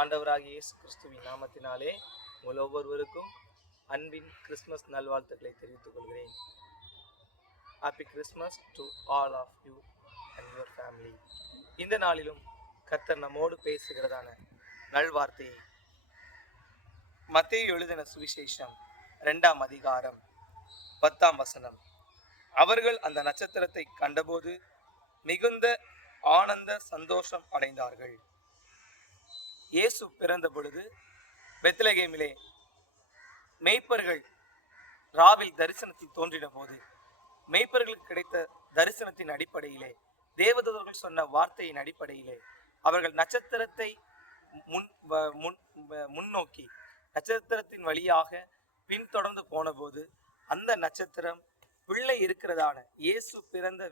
ஆண்டவராகிய இயேசு கிறிஸ்துவின் நாமத்தினாலே உங்கள் ஒவ்வொருவருக்கும் அன்பின் கிறிஸ்துமஸ் நல்வாழ்த்துக்களை தெரிவித்துக் கொள்கிறேன். Happy Christmas to all of you and your family. இந்த நாளிலும் கர்த்தர் நம்மோடு பேசுகிறதான நல்வார்த்தையை மத்தேயு எழுதின சுவிசேஷம் 2ஆம் அதிகாரம் 10ஆம் வசனம். அவர்கள் அந்த நட்சத்திரத்தை கண்டபோது மிகுந்த ஆனந்த சந்தோஷம் அடைந்தார்கள். இயேசு பிறந்த பொழுது பெத்லகேமிலே மெய்ப்பர்கள் ராவில் தரிசனத்தில் தோன்றின போது மெய்ப்பர்களுக்கு கிடைத்த தரிசனத்தின் அடிப்படையிலே, தேவதூதர்கள் சொன்ன வார்த்தையின் அடிப்படையிலே அவர்கள் நட்சத்திரத்தை முன்னோக்கி நட்சத்திரத்தின் வழியாக பின்தொடர்ந்து போன போது அந்த நட்சத்திரம் பிள்ளை இருக்கிறதான இயேசு பிறந்த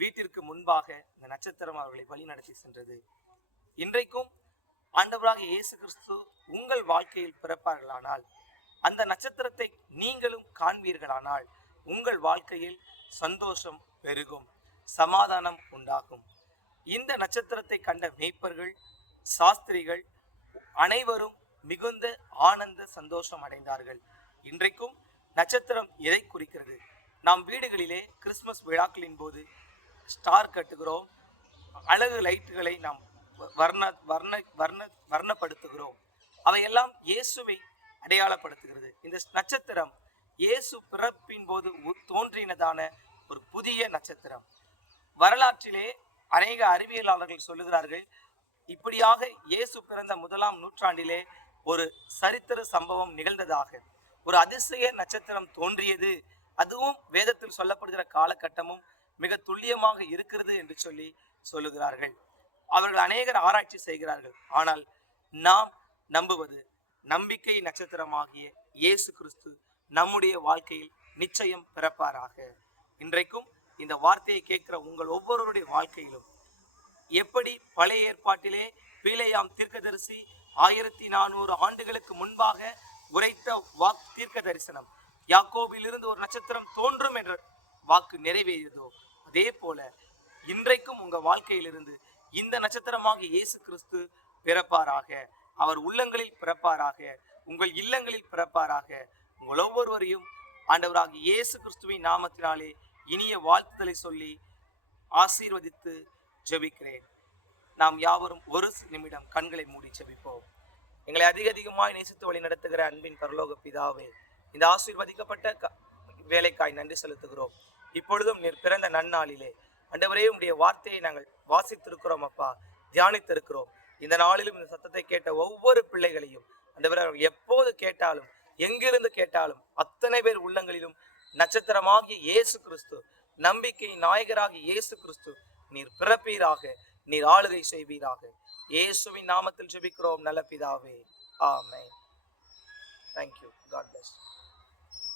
வீட்டிற்கு முன்பாக இந்த நட்சத்திரம் அவர்களை வழி நடத்தி சென்றது. இன்றைக்கும் ஆண்டவராகிய இயேசு கிறிஸ்து உங்கள் வாழ்க்கையில் பிறப்பார்களானால், அந்த நட்சத்திரத்தை நீங்களும் காண்பீர்களானால், உங்கள் வாழ்க்கையில் சந்தோஷம் பெருகும், சமாதானம் உண்டாகும். இந்த நட்சத்திரத்தை கண்ட மேய்ப்பர்கள், சாஸ்திரிகள் அனைவரும் மிகுந்த ஆனந்த சந்தோஷம் அடைந்தார்கள். இன்றைக்கும் நட்சத்திரம் எதை குறிக்கிறது? நாம் வீடுகளிலே கிறிஸ்துமஸ் விழாக்களின் போது ஸ்டார் கட்டுகிறோம், அழகு லைட்டுகளை நாம் வர்ணப்படுத்துகிறோம். அவையெல்லாம் இயேசுவை அடையாளப்படுத்துகிறது. இந்த நட்சத்திரம் இயேசு பிறப்பின் போது தோன்றினதான ஒரு புதிய நட்சத்திரம். வரலாற்றிலே அநேக அறிவியலாளர்கள் சொல்லுகிறார்கள், இப்படியாக இயேசு பிறந்த 1ஆம் நூற்றாண்டிலே ஒரு சரித்திர சம்பவம் நிகழ்ந்ததாக, ஒரு அதிசய நட்சத்திரம் தோன்றியது, அதுவும் வேதத்தில் சொல்லப்படுகிற காலகட்டமும் மிக துல்லியமாக இருக்கிறது என்று சொல்லுகிறார்கள். அவர்கள் அநேகர் ஆராய்ச்சி செய்கிறார்கள். ஆனால் நாம் நம்புவது நம்பிக்கை நட்சத்திரமாகிய இயேசு கிறிஸ்து நம்முடைய வாழ்க்கையில் நிச்சயம் பிறப்பாராக. இன்றைக்கும் இந்த வார்த்தையை கேட்கிற உங்கள் ஒவ்வொருவருடைய வாழ்க்கையிலும் எப்படி பழைய ஏற்பாட்டிலே பீலேயாம் தீர்க்கதரிசி 1400 ஆண்டுகளுக்கு முன்பாக உரைத்த தீர்க்க தரிசனம், யாக்கோபிலிருந்து ஒரு நட்சத்திரம் தோன்றும் என்ற வாக்கு நிறைவேறியதோ, அதே போல இன்றைக்கும் உங்க வாழ்க்கையிலிருந்து இந்த நட்சத்திரமாக இயேசு கிறிஸ்து பிறப்பாராக. அவர் உள்ளங்களில் பிறப்பாராக, உங்கள் இல்லங்களில் பிறப்பாராக. உங்கள் ஒவ்வொருவரையும் ஆண்டவராக இயேசு கிறிஸ்துவின் நாமத்தினாலே இனிய வாழ்த்துதலை சொல்லி ஆசீர்வதித்து ஜெபிக்கிறேன். நாம் யாவரும் ஒரு நிமிடம் கண்களை மூடி ஜெபிப்போம். எங்களை அதிகமாய் நேசித்து வழி நடத்துகிற அன்பின் பரலோக பிதாவே, இந்த ஆசீர்வதிக்கப்பட்ட வேலைக்காய் நன்றி செலுத்துகிறோம். இப்பொழுதும் நீர் பிறந்த நன்னாளிலே ஆண்டவரே உம்முடைய வார்த்தையை நாங்கள் வாசித்திருக்கிறோம் அப்பா, தியானித்திருக்கிறோம். இந்த நாளிலும் இந்த சத்தத்தை கேட்ட ஒவ்வொரு பிள்ளைகளையும் ஆண்டவரே எப்போது கேட்டாலும் எங்கிருந்து கேட்டாலும் அத்தனை பேர் உள்ளங்களிலும் நட்சத்திரமாகிய இயேசு கிறிஸ்து, நம்பிக்கை நாயகராகிய இயேசு கிறிஸ்து நீர் பிறப்பீராக, நீர் ஆளுகை செய்வீராக. இயேசுவின் நாமத்தில் ஜெபிக்கிறோம் நல்ல பிதாவே, ஆமென். Thank you. God bless you.